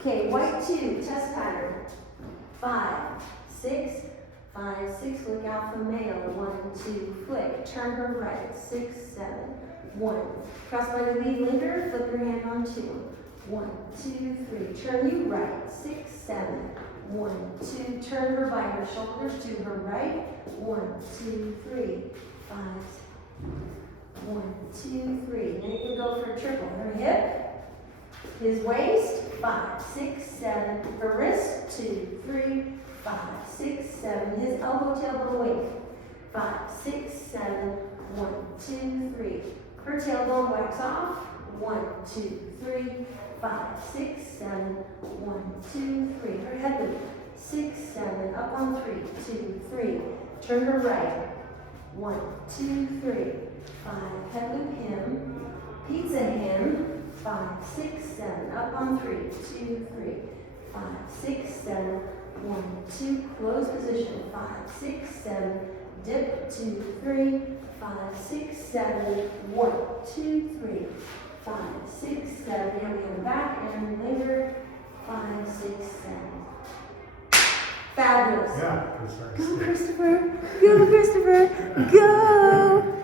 Okay, white 2, chest pattern. 5, 6, 5, 6, look out for male. 1, 2, flick. Turn her right. 6, 7, 1. Cross by the lead linger, flip your hand on 2. 1, 2, 3. Turn you right. 6, 7, 1, 2. Turn her by her shoulders to her right. 1, 2, 3, 5, 1, 2, 3. Then you can go for a triple. Her hip, his waist, 5, 6, 7. Her wrist, 2, 3, 5, 6, 7. His elbow, tailbone, wave. 5, 6, 7. 1, 2, 3. Her tailbone wax off. 1, 2, 3, 5, 6, 7. 1, 2, 3. Her head loop. 6, 7. Up on 3, 2, 3. Turn her right. 1, 2, 3, 5. Head loop him. Pizza him. 5, 6, 7. Up on 3, 2, 3. 5, 6, 7. 1, 2. Close position. 5, 6, 7. Dip. 2, 3. 5, 6, 7. 1, 2, 3. 5, 6, 7. And we go back and linger. 5, 6, 7. Fabulous. Yeah, Go, Christopher. Go, Christopher. Go.